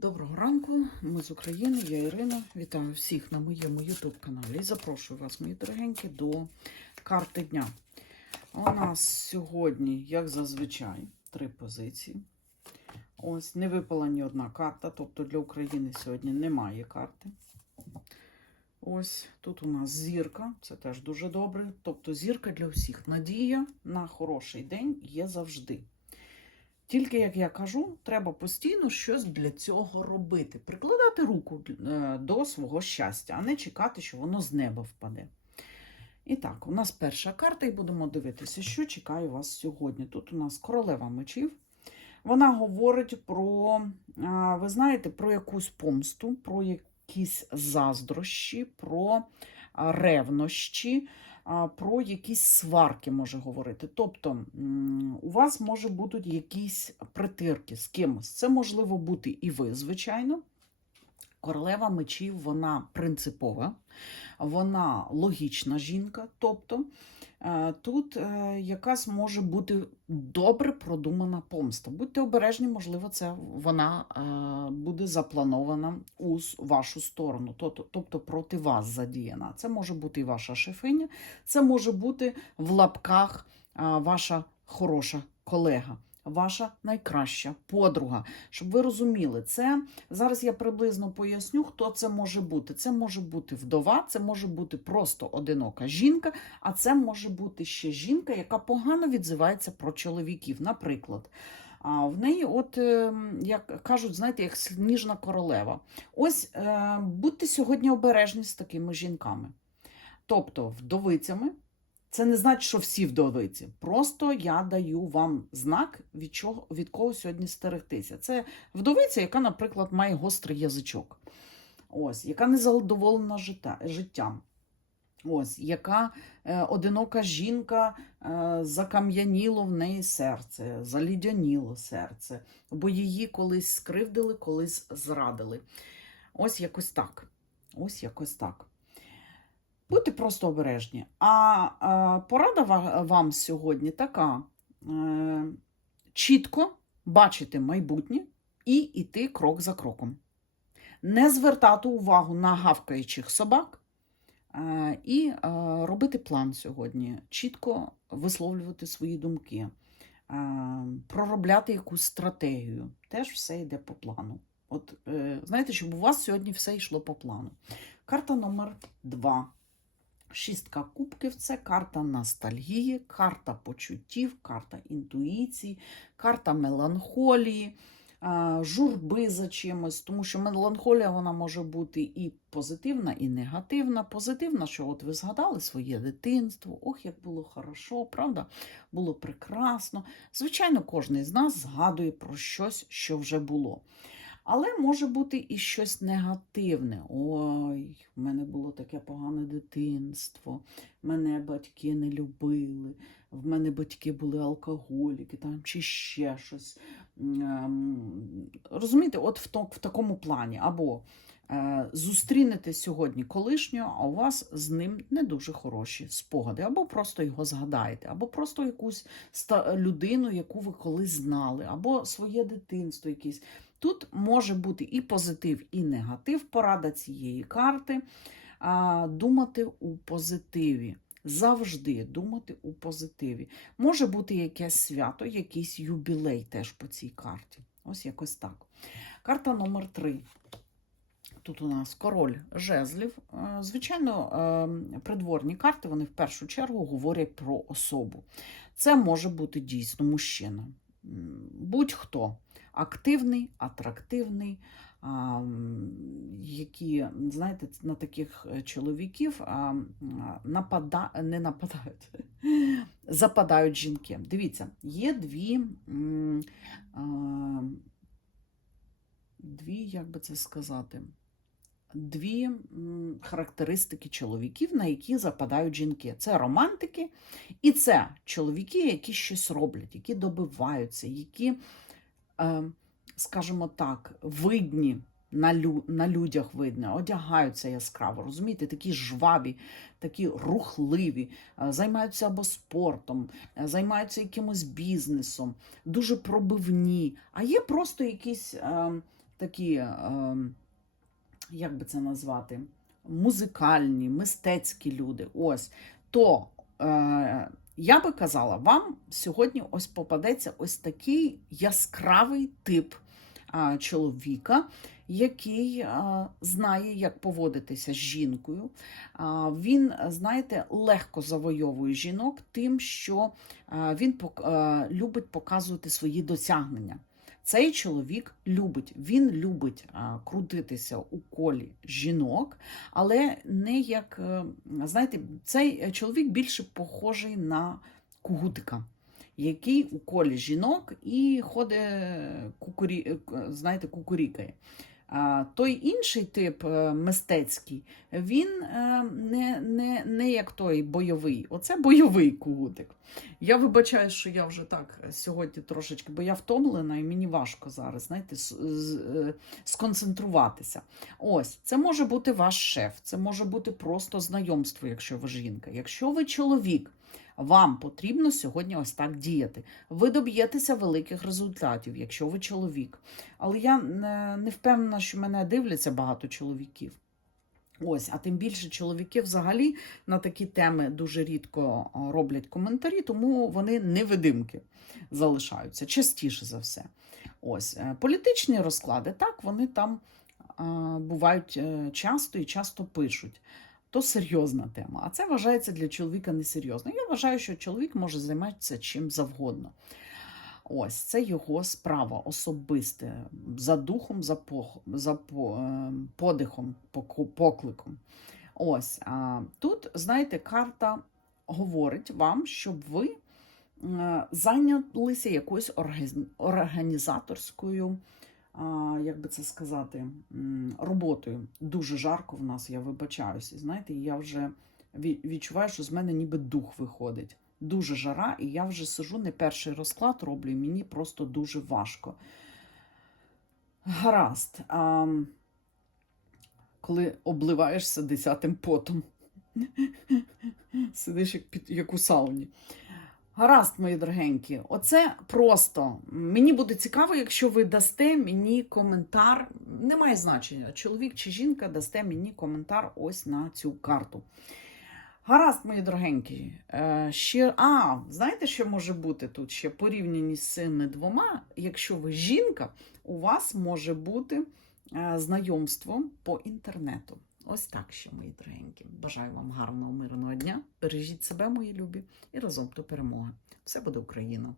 Доброго ранку, ми з України, я Ірина. Вітаю всіх на моєму YouTube каналі і запрошую вас, мої дорогенькі, до карти дня. У нас сьогодні, як зазвичай, три позиції. Ось не випала ні одна карта, тобто для України сьогодні немає карти. Ось тут у нас зірка, це теж дуже добре. Тобто зірка для всіх. Надія на хороший день є завжди. Тільки, як я кажу, треба постійно щось для цього робити. Прикладати руку е, до свого щастя, а не чекати, що воно з неба впаде. І так, у нас перша карта, і будемо дивитися, що чекає вас сьогодні. Тут у нас королева мечів. Вона говорить про, ви знаєте, про якусь помсту, про якісь заздрощі, про ревнощі, про якісь сварки може говорити. Тобто у вас може бути якісь притирки з кимось. Це можливо бути і ви, звичайно. Королева мечів, вона принципова, вона логічна жінка. Тобто тут е, якась може бути добре продумана помста. Будьте обережні, можливо, це вона е, буде запланована у вашу сторону, тобто, проти вас задіяна. Це може бути і ваша шефиня, це може бути в лапках е, ваша хороша колега. Ваша найкраща подруга, щоб ви розуміли, це зараз я приблизно поясню, хто це може бути. Це може бути вдова, це може бути просто одинока жінка, а це може бути ще жінка, яка погано відзивається про чоловіків. Наприклад, а в неї, от е, як кажуть, знаєте, як сніжна королева. Ось е, будьте сьогодні обережні з такими жінками. Тобто, вдовицями. Це не значить, що всі вдовиці. Просто я даю вам знак, від чого від кого сьогодні стерегтися. Це вдовиця, яка, наприклад, має гострий язичок. Ось, яка не задоволена життя, життям. Ось, яка е, одинока жінка е, закам'яніло в неї серце, залідяніло серце, бо її колись скривдили, колись зрадили. Ось якось так. Ось якось так. Будьте просто обережні. А, порада вам сьогодні така: е, чітко бачити майбутнє і йти крок за кроком. Не звертати увагу на гавкаючих собак е, і е, робити план сьогодні, чітко висловлювати свої думки, проробляти якусь стратегію. Теж все йде по плану. От, знаєте, щоб у вас сьогодні все йшло по плану. Карта номер два. Шістка кубків це карта ностальгії, карта почуттів, карта інтуїції, карта меланхолії, журби за чимось, тому що меланхолія вона може бути і позитивна, і негативна. Позитивна, що от ви згадали своє дитинство, ох, як було хорошо, правда? Було прекрасно. Звичайно, кожен з нас згадує про щось, що вже було. Але може бути і щось негативне. Ой, в мене було таке погане дитинство, мене батьки не любили, в мене батьки були алкоголіки там, чи ще щось. Ем, Розумієте, от в, такому плані. Або зустрінете сьогодні колишнього, а у вас з ним не дуже хороші спогади, або просто його згадаєте, або просто якусь людину, яку ви колись знали, або своє дитинство якесь. Тут може бути і позитив, і негатив. Порада цієї карти. Думати у позитиві. Завжди думати у позитиві. Може бути якесь свято, якийсь юбілей теж по цій карті. Ось якось так. Карта номер 3. Тут у нас король жезлів. Е, Звичайно, е, придворні карти вони в першу чергу говорять про особу. Це може бути дійсно мужчина. Будь-хто активний, атрактивний, які, знаєте, на таких е, чоловіків напада... не нападають, западають жінки. Дивіться, є дві, дві, як би це сказати, дві характеристики чоловіків, на які западають жінки. Це романтики, і це чоловіки, які щось роблять, які добиваються, які, е, скажімо так, видні. На, лю, на людях видно, одягаються яскраво, розумієте, такі жваві, такі рухливі, е, займаються або спортом, е, займаються якимось бізнесом, дуже пробивні. А є просто якісь е, такі, е, як би це назвати, музикальні, мистецькі люди. Ось, то е, я би казала, вам сьогодні ось попадеться ось такий яскравий тип чоловіка, який а, знає, як поводитися з жінкою. А, Він, знаєте, легко завойовує жінок тим, що а, він пок- а, любить показувати свої досягнення. Цей чоловік любить, він любить крутитися у колі жінок, але не як, е, знаєте, цей чоловік більше похожий на кугутика, який у колі жінок і ходить, кукурі, е, знаєте, кукурікає. Той інший тип е, мистецький, він е, не, не, не як той бойовий. Оце бойовий кугутик. Я вибачаю, що я вже так сьогодні трошечки, бо я втомлена і мені важко зараз, знаєте, е, сконцентруватися. Ось, це може бути ваш шеф, це може бути просто знайомство, якщо ви жінка. Якщо ви чоловік, вам потрібно сьогодні ось так діяти. Ви доб'єтеся великих результатів, якщо ви чоловік. Але я не, не впевнена, що мене дивляться багато чоловіків. Ось, а тим більше чоловіки взагалі на такі теми дуже рідко роблять коментарі, тому вони невидимки залишаються частіше за все. Ось е, політичні розклади, так, вони там бувають е, часто і часто пишуть. То серйозна тема. А це вважається для чоловіка несерйозно. Я вважаю, що чоловік може займатися чим завгодно. Ось це його справа особисте, за духом, за, за е, подихом, покликом. Ось а, тут, знаєте, карта говорить вам, щоб ви е, зайнялися якоюсь організаторською, як би це сказати, роботою. Дуже жарко в нас, я вибачаюся. Знаєте, я вже відчуваю, що з мене ніби дух виходить. Дуже жара, і я вже сижу, не перший розклад роблю, і мені просто дуже важко. Гаразд. А, коли обливаєшся десятим потом. Сидиш як, під, як у сауні. Гаразд, мої дорогенькі, оце просто. Мені буде цікаво, якщо ви дасте мені коментар. Немає значення, чоловік чи жінка дасте мені коментар ось на цю карту. Гаразд, мої дорогенькі. Е, ще, а, знаєте, що може бути тут ще порівняні з цими двома? Якщо ви жінка, у вас може бути е, знайомство по інтернету. Ось так ще, мої дорогенькі. Бажаю вам гарного, мирного дня. Бережіть себе, мої любі, і разом до перемоги. Все буде Україна!